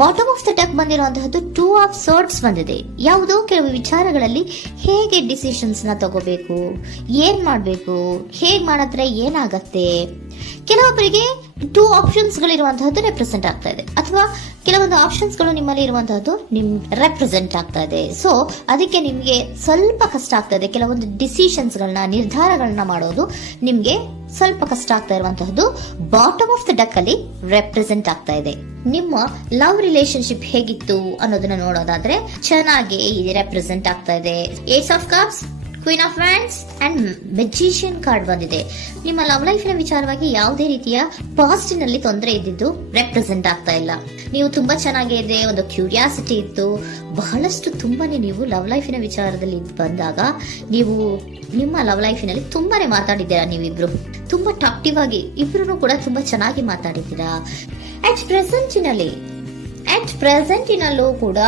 Bottom of the deck ಬಂದಿರುವಂತಹದ್ದು 2 of swords ಬಂದಿದೆ. ಯಾವುದೋ ಕೆಲವು ವಿಚಾರಗಳಲ್ಲಿ ಹೇಗೆ ಡಿಸಿಷನ್ಸ್ ನ ತಗೋಬೇಕು, ಏನ್ ಮಾಡ್ಬೇಕು, ಹೇಗ್ ಮಾಡಿದ್ರೆ ಏನಾಗತ್ತೆ. ಕೆಲವೊಬ್ಬರಿಗೆ 2 ಆಪ್ಷನ್ಸ್ ಗಳಿರುವಂತಹದ್ದು ರೆಪ್ರೆಸೆಂಟ್ ಆಗ್ತಾ ಇದೆ, ಅಥವಾ ಕೆಲವೊಂದು ಆಪ್ಷನ್ಸ್ ಗಳು ನಿಮ್ಮಲ್ಲಿ ಇರುವಂತಹದ್ದು ರೆಪ್ರೆಸೆಂಟ್ ಆಗ್ತಾ ಇದೆ. ಸೊ ಅದಕ್ಕೆ ನಿಮ್ಗೆ ಸ್ವಲ್ಪ ಕಷ್ಟ ಆಗ್ತಾ ಇದೆ. ಕೆಲವೊಂದು ಡಿಸಿಷನ್ಸ್ ಗಳನ್ನ, ನಿರ್ಧಾರಗಳನ್ನ ಮಾಡೋದು ನಿಮ್ಗೆ ಸ್ವಲ್ಪ ಕಷ್ಟ ಆಗ್ತಾ ಇರುವಂತಹದ್ದು ಬಾಟಮ್ ಆಫ್ ದ ಡೆಕ್ ಅಲ್ಲಿ ರೆಪ್ರೆಸೆಂಟ್ ಆಗ್ತಾ ಇದೆ. ನಿಮ್ಮ ಲವ್ ರಿಲೇಶನ್ಶಿಪ್ ಹೇಗಿತ್ತು ಅನ್ನೋದನ್ನ ನೋಡೋದಾದ್ರೆ ಚೆನ್ನಾಗಿ ರೆಪ್ರೆಸೆಂಟ್ ಆಗ್ತಾ ಇದೆ. Ace of cups, queen of wands and magician card ಬಂದಿದೆ. ನಿಮ್ಮ ಲವ್ ಲೈಫ್ ನ ವಿಚಾರವಾಗಿ ಯಾವುದೇ ರೀತಿಯ ಪಾಸ್ಟ್ ನಲ್ಲಿ ತೊಂದರೆ ಇದ್ದಿದ್ದು ರೆಪ್ರೆಸೆಂಟ್ ಆಗ್ತಾ ಇಲ್ಲ. ನೀವು ತುಂಬಾ ಚೆನ್ನಾಗೇ ಇದೆ, ಒಂದು ಕ್ಯೂರಿಯಾಸಿಟಿ ಇತ್ತು, ಬಹಳಷ್ಟು ತುಂಬಾನೇ ನೀವು ಲವ್ ಲೈಫಿನ ವಿಚಾರದಲ್ಲಿ ಬಂದಾಗ ನೀವು ನಿಮ್ಮ ಲವ್ ಲೈಫಿನಲ್ಲಿ ತುಂಬಾನೇ ಮಾತಾಡಿದ್ದೀರಾ. ನೀವಿಬ್ರು ತುಂಬಾ ಟಾಕ್ಟಿವ್ ಆಗಿ ಇಬ್ರು ಕೂಡ ತುಂಬಾ ಚೆನ್ನಾಗಿ ಮಾತಾಡಿದ್ದೀರಾ. ಅಟ್ ಪ್ರೆಸೆಂಟಿನಲ್ಲೂ ಕೂಡ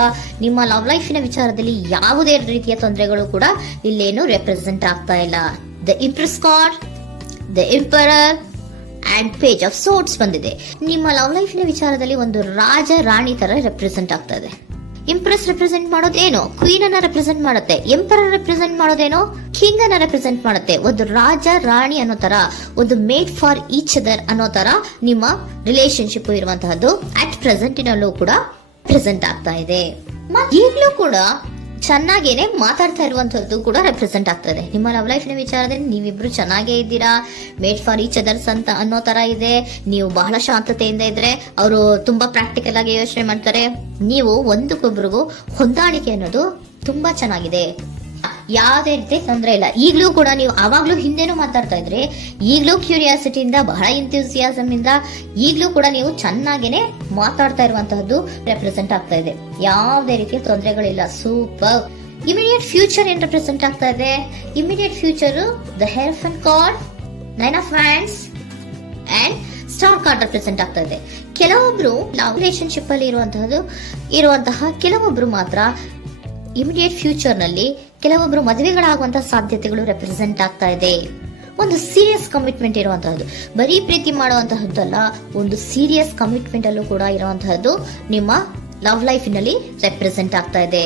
ನಿಮ್ಮ ಲವ್ ಲೈಫಿನ ವಿಚಾರದಲ್ಲಿ ಯಾವುದೇ ರೀತಿಯ ತೊಂದರೆಗಳು ಕೂಡ ಇಲ್ಲೇನು ರೆಪ್ರೆಸೆಂಟ್ ಆಗ್ತಾ ಇಲ್ಲ. The empress card, the emperor and page of swords ಬಂದಿದೆ. ನಿಮ್ಮ ಲವ್ ಲೈಫಿನ ವಿಚಾರದಲ್ಲಿ ಒಂದು ರಾಜ ರಾಣಿ ತರ ರೆಪ್ರೆಸೆಂಟ್ ಆಗ್ತಾ ಇದೆ. ಇಂಪ್ರೆಸ್ ರೆಪ್ರೆಸೆಂಟ್ ಮಾಡೋದೇನೋ ಕ್ವೀನ್ ಅನ್ನ ರೆಪ್ರೆಸೆಂಟ್ ಮಾಡುತ್ತೆ, ಎಂಪರರ್ ರೆಪ್ರೆಸೆಂಟ್ ಮಾಡೋದೇನೋ ಕಿಂಗ್ ಅನ್ನ ರೆಪ್ರೆಸೆಂಟ್ ಮಾಡುತ್ತೆ. ಒಂದು ರಾಜ ರಾಣಿ ಅನ್ನೋ ತರ, ಒಂದು ಮೇಡ್ ಫಾರ್ ಈಚ್ ಅದರ್ ಅನ್ನೋ ತರ ನಿಮ್ಮ ರಿಲೇಶನ್ಶಿಪ್ ಇರುವಂತಹದ್ದು ಅಟ್ ಪ್ರೆಸೆಂಟಿನಲ್ಲೂ ಕೂಡ ಪ್ರೆಸೆಂಟ್ ಆಗ್ತಾ ಇದೆ. ಈಗಲೂ ಕೂಡ ಚೆನ್ನಾಗೇನೆ ಮಾತಾಡ್ತಾ ಇರುವಂತದ್ದು ಕೂಡ ರೆಪ್ರೆಸೆಂಟ್ ಆಗ್ತದೆ. ನಿಮ್ಮ ಲವ್ ಲೈಫ್ ನ ವಿಚಾರದಲ್ಲಿ ನೀವಿಬ್ರು ಚೆನ್ನಾಗೇ ಇದ್ದೀರಾ, ಮೇಡ್ ಫಾರ್ ಈಚ್ ಅದರ್ಸ್ ಅಂತ ಅನ್ನೋ ತರ ಇದೆ. ನೀವು ಬಹಳ ಶಾಂತತೆಯಿಂದ ಇದ್ರೆ ಅವರು ತುಂಬಾ ಪ್ರಾಕ್ಟಿಕಲ್ ಆಗಿ ಯೋಚನೆ ಮಾಡ್ತಾರೆ. ನೀವು ಒಂದಕ್ಕೊಬ್ರಿಗೂ ಹೊಂದಾಣಿಕೆ ಅನ್ನೋದು ತುಂಬಾ ಚೆನ್ನಾಗಿದೆ, ಯಾವುದೇ ರೀತಿ ತೊಂದರೆ ಇಲ್ಲ. ಈಗಲೂ ಕೂಡ ನೀವು ಅವಾಗ್ಲೂ ಹಿಂದೆನೂ ಮಾತಾಡ್ತಾ ಇದ್ರಿ, ಈಗಲೂ ಕ್ಯೂರಿಯಾಸಿಟಿಯಿಂದ, ಬಹಳ ಇಂಥ್ಯೂಸಿಯಾಸಮ್ ಇಂದ ಈಗಲೂ ಕೂಡ ನೀವು ಚೆನ್ನಾಗೇನೆ ಮಾತಾಡ್ತಾ ಇರುವಂತಹದ್ದು ರೆಪ್ರೆಸೆಂಟ್ ಆಗ್ತಾ ಇದೆ. ಯಾವುದೇ ರೀತಿಯ ತೊಂದರೆಗಳಿಲ್ಲ, ಸೂಪರ್. ಇಮಿಡಿಯೇಟ್ ಫ್ಯೂಚರ್ ಏನ್ ರೆಪ್ರೆಸೆಂಟ್ ಆಗ್ತಾ ಇದೆ? Immediate future the hierophant card, 9 of wands and star card represent ಆಗ್ತಾ ಇದೆ. ಕೆಲವೊಬ್ರು ಲವ್ ರಿಲೇಶನ್ಶಿಪ್ ಅಲ್ಲಿ ಇರುವಂತಹ ಕೆಲವೊಬ್ರು ಮಾತ್ರ ಇಮಿಡಿಯೇಟ್ ಫ್ಯೂಚರ್ ನಲ್ಲಿ ಕೆಲವೊಬ್ರು ಮದುವೆಗಳಾಗುವಂತಹ ಸಾಧ್ಯತೆಗಳು ರೆಪ್ರೆಸೆಂಟ್ ಆಗ್ತಾ ಇದೆ. ಒಂದು ಸೀರಿಯಸ್ ಕಮಿಟ್ಮೆಂಟ್ ಇರುವಂತಹದ್ದು, ಬರೀ ಪ್ರೀತಿ ಮಾಡುವಂತಹದ್ದಲ್ಲ, ಒಂದು ಸೀರಿಯಸ್ ಕಮಿಟ್ಮೆಂಟ್ ಅಲ್ಲೂ ಕೂಡ ಇರುವಂತಹದ್ದು ನಿಮ್ಮ ಲವ್ ಲೈಫಿನಲ್ಲಿ ರೆಪ್ರೆಸೆಂಟ್ ಆಗ್ತಾ ಇದೆ.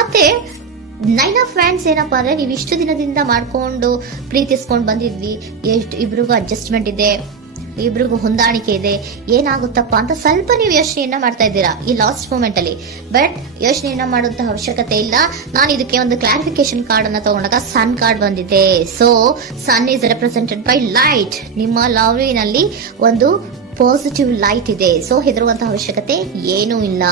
ಮತ್ತೆ 9 ಆಫ್ ವ್ಯಾಂಡ್ಸ್ ಏನಪ್ಪಾ ಅಂದ್ರೆ, ನೀವು ಇಷ್ಟು ದಿನದಿಂದ ಮಾಡ್ಕೊಂಡು ಪ್ರೀತಿಸ್ಕೊಂಡು ಬಂದಿದ್ವಿ, ಇಬ್ರಿಗೂ ಅಡ್ಜಸ್ಟ್ಮೆಂಟ್ ಇದೆ, ಇಬ್ರಿಗೂ ಹೊಂದಾಣಿಕೆ ಇದೆ, ಏನಾಗುತ್ತಪ್ಪ ಅಂತ ಸ್ವಲ್ಪ ನೀವು ಯೋಚನೆಯನ್ನ ಮಾಡ್ತಾ ಇದ್ದೀರಾ ಈ ಲಾಸ್ಟ್ ಮೂಮೆಂಟ್ ಅಲ್ಲಿ. ಬಟ್ ಯೋಚನೆಯನ್ನ ಮಾಡುವಂತ ಅವಶ್ಯಕತೆ ಇಲ್ಲ. ನಾನು ಇದಕ್ಕೆ ಒಂದು ಕ್ಲಾರಿಫಿಕೇಶನ್ ಕಾರ್ಡ್ ಅನ್ನ ತಗೊಂಡಾಗ ಸನ್ ಕಾರ್ಡ್ ಬಂದಿದೆ. So sun is represented by light. ನಿಮ್ಮ ಲವ್ನಲ್ಲಿ ಒಂದು ಪಾಸಿಟಿವ್ ಲೈಟ್ ಇದೆ. ಸೊ ಹೆದರುವಂತಹ ಅವಶ್ಯಕತೆ ಏನೂ ಇಲ್ಲ.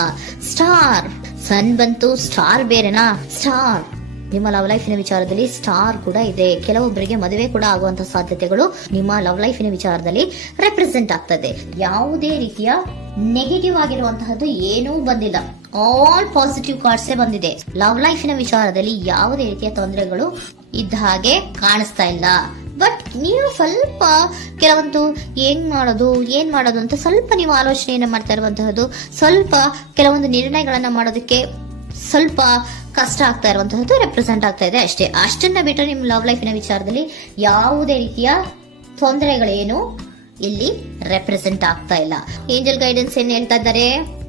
ಸ್ಟಾರ್, ಸನ್ ಬಂತು, ಸ್ಟಾರ್ ಬೇರೆನಾ? ಸ್ಟಾರ್ ನಿಮ್ಮ ಲವ್ ಲೈಫಿನ ವಿಚಾರದಲ್ಲಿ ಸ್ಟಾರ್ ಕೂಡ ಇದೆ. ಕೆಲವೊಬ್ಬರಿಗೆ ಮದುವೆ ಕೂಡ ಆಗುವಂತಹ ಸಾಧ್ಯತೆಗಳು ನಿಮ್ಮ ಲವ್ ಲೈಫಿನ ವಿಚಾರದಲ್ಲಿ ರೆಪ್ರೆಸೆಂಟ್ ಆಗ್ತದೆ. ಯಾವುದೇ ರೀತಿಯ ನೆಗೆಟಿವ್ ಆಗಿರುವಂತಹದ್ದು ಏನೂ ಬಂದಿಲ್ಲ, ಆಲ್ ಪಾಸಿಟಿವ್ ಕಾರ್ಡ್ಸ್ ಬಂದಿದೆ. ಲವ್ ಲೈಫಿನ ವಿಚಾರದಲ್ಲಿ ಯಾವುದೇ ರೀತಿಯ ತೊಂದರೆಗಳು ಇದ್ದ ಹಾಗೆ ಕಾಣಿಸ್ತಾ ಇಲ್ಲ. ಬಟ್ ನೀವು ಸ್ವಲ್ಪ ಕೆಲವೊಂದು ಏನ್ ಮಾಡೋದು ಅಂತ ಸ್ವಲ್ಪ ನೀವು ಆಲೋಚನೆಯನ್ನ ಮಾಡ್ತಾ ಇರುವಂತಹದ್ದು, ಸ್ವಲ್ಪ ಕೆಲವೊಂದು ನಿರ್ಣಯಗಳನ್ನ ಮಾಡೋದಕ್ಕೆ ಸ್ವಲ್ಪ ಕಷ್ಟ ಆಗ್ತಾ ಇರುವಂತಹದ್ದು ರೆಪ್ರೆಸೆಂಟ್ ಆಗ್ತಾ ಇದೆ ಅಷ್ಟೇ. ಅಷ್ಟನ್ನ ಬಿಟ್ಟರೆ ನಿಮ್ಮ ಲವ್ ಲೈಫಿನ ವಿಚಾರದಲ್ಲಿ ಯಾವುದೇ ರೀತಿಯ ತೊಂದರೆಗಳೇನು ಇಲ್ಲಿ ರೆಪ್ರೆಸೆಂಟ್ ಆಗ್ತಾ ಇಲ್ಲ. ಏಂಜಲ್ ಗೈಡೆನ್ಸ್ ಏನ್ ಹೇಳ್ತಾ ಇದ್ದಾರೆ?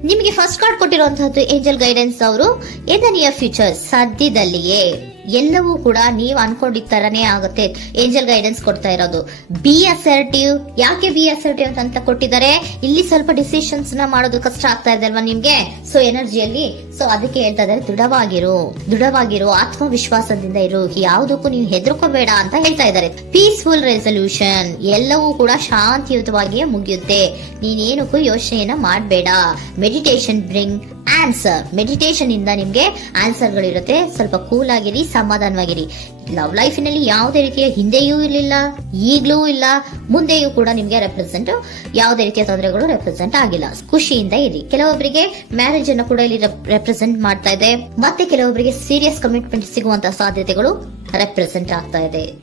ನಿಮಗೆ ಫಸ್ಟ್ ಕಾರ್ಡ್ ಕೊಟ್ಟಿರುವಂತಹದ್ದು ಏಂಜಲ್ ಗೈಡೆನ್ಸ್ ಅವರು ಇನ್ ದ ನಿಯರ್ ಫ್ಯೂಚರ್, ಸದ್ಯದಲ್ಲಿಯೇ ಎಲ್ಲವೂ ಕೂಡ ನೀವು ಅನ್ಕೊಂಡಿದ್ದ ತರನೇ ಆಗುತ್ತೆ. ಏಂಜಲ್ ಗೈಡೆನ್ಸ್ ಕೊಡ್ತಾ ಇರೋದು ಬಿ ಅಸರ್ಟಿವ್. ಯಾಕೆ ಬಿ ಅಸರ್ಟಿವ್ ಅಂತ ಕೊಟ್ಟಿದ್ದಾರೆ? ಇಲ್ಲಿ ಸ್ವಲ್ಪ ಡಿಸಿಷನ್ಸ್ ನ ಮಾಡೋದು ಕಷ್ಟ ಆಗ್ತಾ ಇದೆ ಅಲ್ವಾ ನಿಮ್ಗೆ, ಸೊ ಎನರ್ಜಿಯಲ್ಲಿ. ಸೊ ಅದಕ್ಕೆ ಹೇಳ್ತಾ ಇದ್ದಾರೆ ದೃಢವಾಗಿರು, ಆತ್ಮವಿಶ್ವಾಸದಿಂದ ಇರು, ಯಾವುದಕ್ಕೂ ನೀವು ಹೆದರ್ಕೋಬೇಡ ಅಂತ ಹೇಳ್ತಾ ಇದ್ದಾರೆ. ಪೀಸ್ಫುಲ್ ರೆಸಲ್ಯೂಷನ್, ಎಲ್ಲವೂ ಕೂಡ ಶಾಂತಿಯುತವಾಗಿಯೇ ಮುಗಿಯುತ್ತೆ, ನೀನೇನಕ್ಕೂ ಯೋಚನೆಯನ್ನ ಮಾಡಬೇಡ. ಮೆಡಿಟೇಷನ್ ಬ್ರಿಂಗ್ ಆನ್ಸರ್, ಮೆಡಿಟೇಷನ್ ಇಂದ ನಿಮ್ಗೆ ಆನ್ಸರ್ ಗಳಿರುತ್ತೆ. ಸ್ವಲ್ಪ ಕೂಲ್ ಆಗಿರಿ, ಸಮಾಧಾನವಾಗಿರಿ. ಲವ್ ಲೈಫಿನಲ್ಲಿ ಯಾವುದೇ ರೀತಿಯ ಹಿಂದೆಯೂ ಇರಲಿಲ್ಲ, ಈಗ್ಲೂ ಇಲ್ಲ, ಮುಂದೆಯೂ ಕೂಡ ನಿಮ್ಗೆ ಯಾವುದೇ ರೀತಿಯ ತೊಂದರೆಗಳು ರೆಪ್ರೆಸೆಂಟ್ ಆಗಿಲ್ಲ. ಖುಷಿಯಿಂದ ಇರಿ. ಕೆಲವೊಬ್ಬರಿಗೆ ಮ್ಯಾರೇಜ್ ಅನ್ನು ಕೂಡ ಇಲ್ಲಿ ರೆಪ್ರೆಸೆಂಟ್ ಮಾಡ್ತಾ ಇದೆ. ಮತ್ತೆ ಕೆಲವೊಬ್ಬರಿಗೆ ಸೀರಿಯಸ್ ಕಮಿಟ್ಮೆಂಟ್ ಸಿಗುವಂತಹ ಸಾಧ್ಯತೆಗಳು ರೆಪ್ರೆಸೆಂಟ್ ಆಗ್ತಾ ಇದೆ.